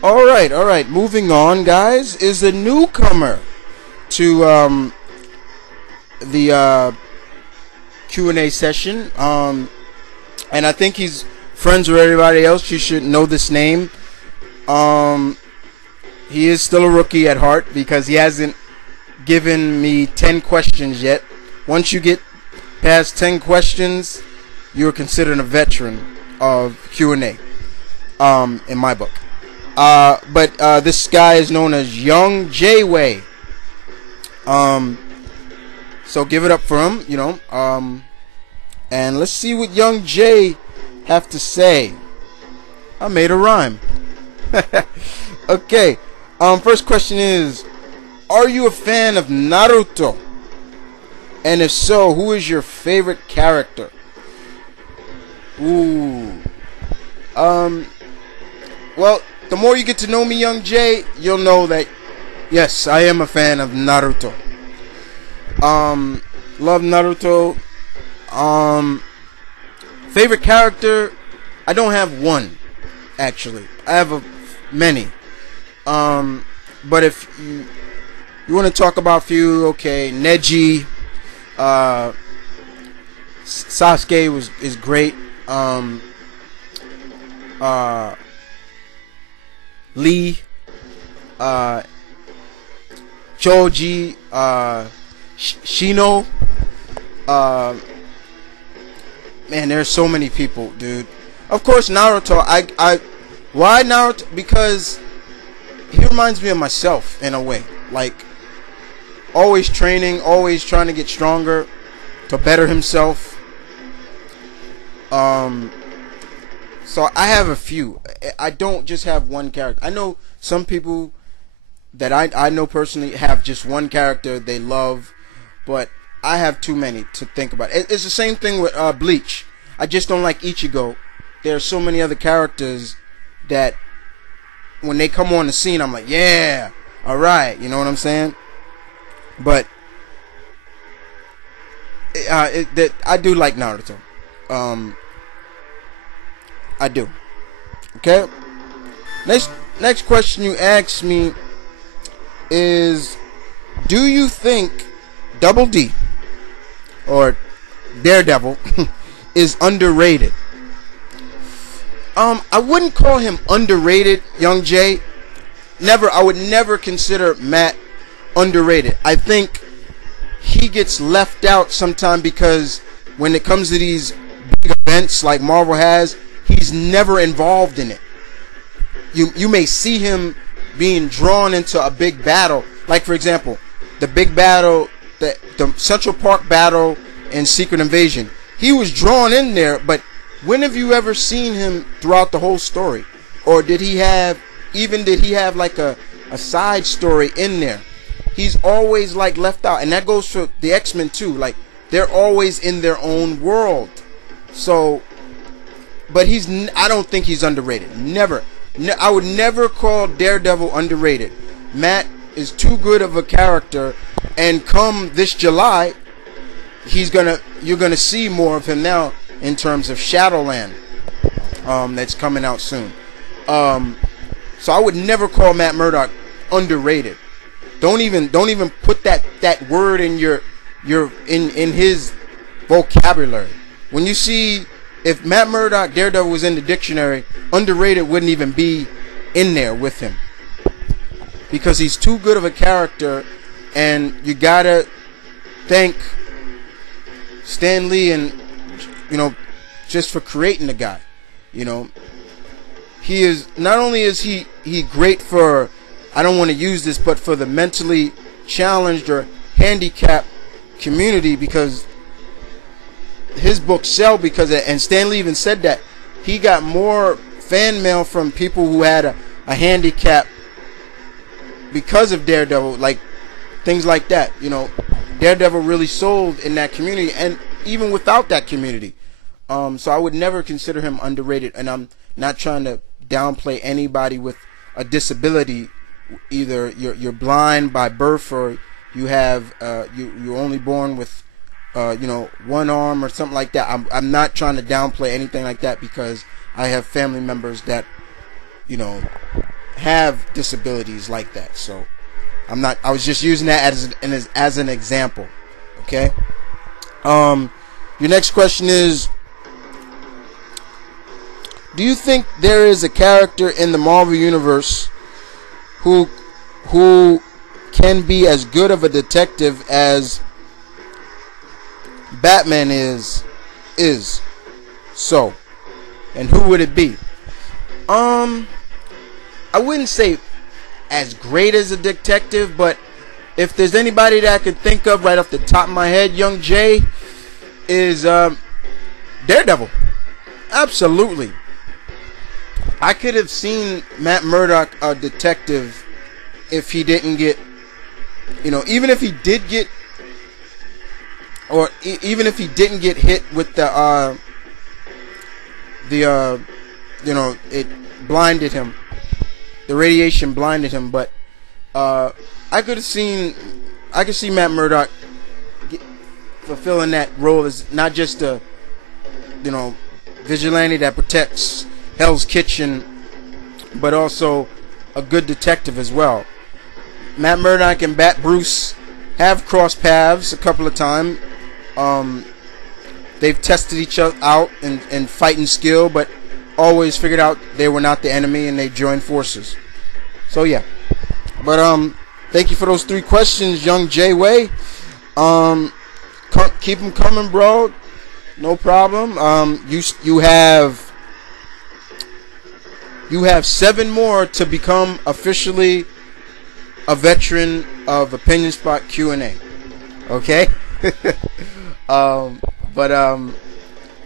All right. Moving on, guys, is a newcomer to the Q&A session. And I think he's friends with everybody else. You should know this name. Um, he is still a rookie at heart because he hasn't given me 10 questions yet. Once you get past 10 questions, you're considered a veteran of Q&A, in my book. But this guy is known as Young J-Way. So give it up for him, and let's see what Young J have to say. I made a rhyme. Okay. First question is, are you a fan of Naruto? And if so, who is your favorite character? Ooh. Well, the more you get to know me, Young J, you'll know that, yes, I am a fan of Naruto. Love Naruto. Favorite character, I don't have one, actually. I have many. But if you want to talk about a few, okay, Neji, Sasuke is great. Lee, Choji, Shino. Man, there's so many people, dude. Of course, Naruto. Why Naruto? Because he reminds me of myself in a way. Like, always training, always trying to get stronger, to better himself. So I have a few. I don't just have one character. I know some people that I know personally have just one character they love, but I have too many to think about. It's the same thing with Bleach. I just don't like Ichigo. There are so many other characters that when they come on the scene, I'm like, yeah, alright, you know what I'm saying? But I do like Naruto. I do. Okay? Next question you asked me is, do you think Double D or Daredevil is underrated? I wouldn't call him underrated, Young J. Never. I would never consider Matt underrated. I think he gets left out sometime because when it comes to these big events like Marvel has, he's never involved in it. You may see him being drawn into a big battle, like for example, the big battle, the Central Park battle in Secret Invasion. He was drawn in there, but when have you ever seen him throughout the whole story? Or did he have like a side story in there? He's always like left out, and that goes for the X-Men too. Like, they're always in their own world. So, but I don't think he's underrated. Never. I would never call Daredevil underrated. Matt is too good of a character, and come this July, you're gonna see more of him now in terms of Shadowland, that's coming out soon. So I would never call Matt Murdock underrated. Don't even put that word in in his vocabulary. When you see, if Matt Murdock Daredevil was in the dictionary, underrated wouldn't even be in there with him, because he's too good of a character. And you gotta thank Stan Lee and just for creating the guy. He is not only is he great for, I don't want to use this, but for the mentally challenged or handicapped community, because his books sell because of, and Stan Lee even said that he got more fan mail from people who had a handicap because of Daredevil, like things like that. Daredevil really sold in that community, and even without that community. So I would never consider him underrated, and I'm not trying to downplay anybody with a disability. Either you're blind by birth, or you have you're only born with one arm or something like that. I'm not trying to downplay anything like that, because I have family members that have disabilities like that. So I was just using that as an example. Okay. Your next question is, do you think there is a character in the Marvel Universe who can be as good of a detective as Batman is? So, and who would it be? I wouldn't say as great as a detective, but if there's anybody that I could think of right off the top of my head, Young Jay is Daredevil. Absolutely. I could have seen Matt Murdock a detective if he didn't get, even if he did get, or even if he didn't get hit with it blinded him. The radiation blinded him, but I could see Matt Murdock fulfilling that role as not just a, vigilante that protects Hell's Kitchen, but also a good detective as well. Matt Murdock and Bat Bruce have crossed paths a couple of times. They've tested each other out in fighting skill, but always figured out they were not the enemy, and they joined forces. So yeah, but thank you for those 3 questions, Young Jay Way. Keep them coming, bro. No problem. You have 7 more to become officially a veteran of Opinion Spot Q&A. Okay? But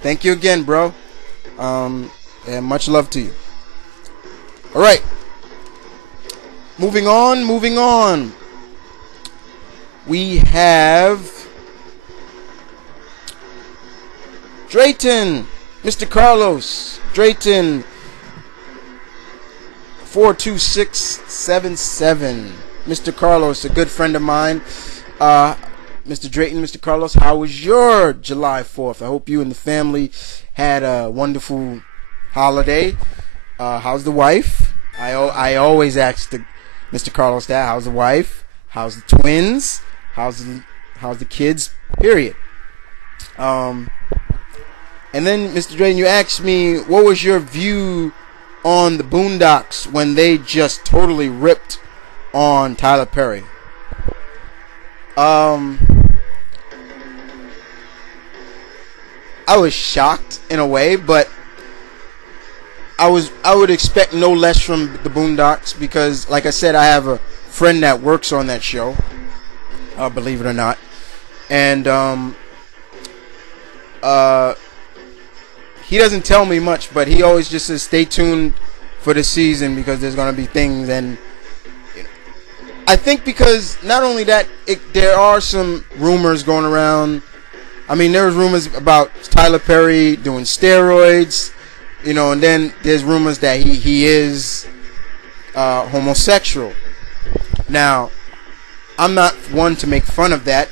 thank you again, bro. And much love to you. All right. Moving on. We have Drayton, Mr. Carlos. Drayton 42677. Mr. Carlos, a good friend of mine. Mr. Drayton, Mr. Carlos, how was your July 4th? I hope you and the family had a wonderful holiday. How's the wife? I always ask Mr. Carlos that. How's the wife? How's the twins? How's the kids? Period. And then, Mr. Drayton, you asked me, what was your view on the Boondocks when they just totally ripped on Tyler Perry? I was shocked in a way, but I would expect no less from the Boondocks because, like I said, I have a friend that works on that show, believe it or not, and he doesn't tell me much, but he always just says stay tuned for the season because there's going to be things. And I think because not only that, there are some rumors going around. I mean, there's rumors about Tyler Perry doing steroids, and then there's rumors that he is homosexual. Now, I'm not one to make fun of that.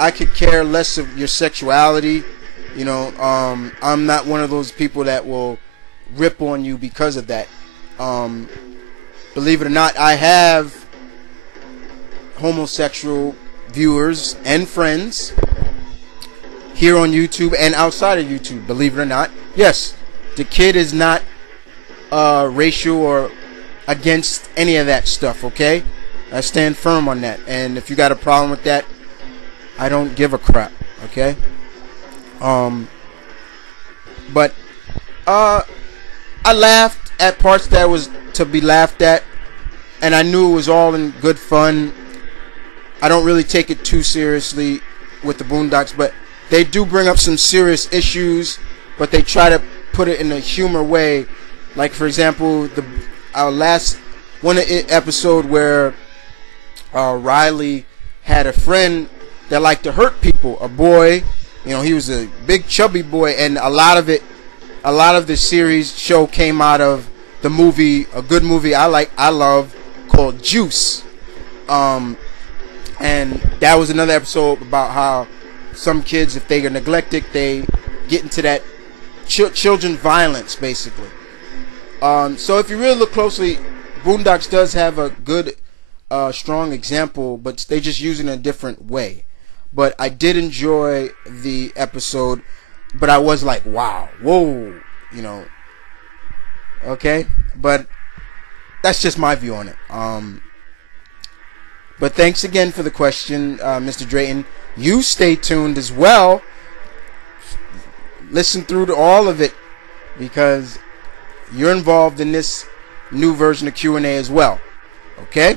I could care less of your sexuality. I'm not one of those people that will rip on you because of that. Believe it or not, I have homosexual viewers and friends here on YouTube and outside of YouTube. Believe it or not, yes, the kid is not racial or against any of that stuff. Okay, I stand firm on that. And if you got a problem with that, I don't give a crap. Okay. But I laughed at parts that was to be laughed at, and I knew it was all in good fun. I don't really take it too seriously with the Boondocks, but they do bring up some serious issues, but they try to put it in a humor way. Like, for example, our last episode where Riley had a friend that liked to hurt people, a boy. He was a big chubby boy, and a lot of the series show came out of the movie, a good movie I love, called Juice. And that was another episode about how some kids, if they are neglected, they get into that children violence, basically. So if you really look closely, Boondocks does have a good, strong example, but they just use it in a different way. But I did enjoy the episode, but I was like, wow, whoa, you know. Okay, but that's just my view on it. But thanks again for the question, Mr. Drayton. You stay tuned as well. Listen through to all of it, because you're involved in this new version of Q&A as well. Okay?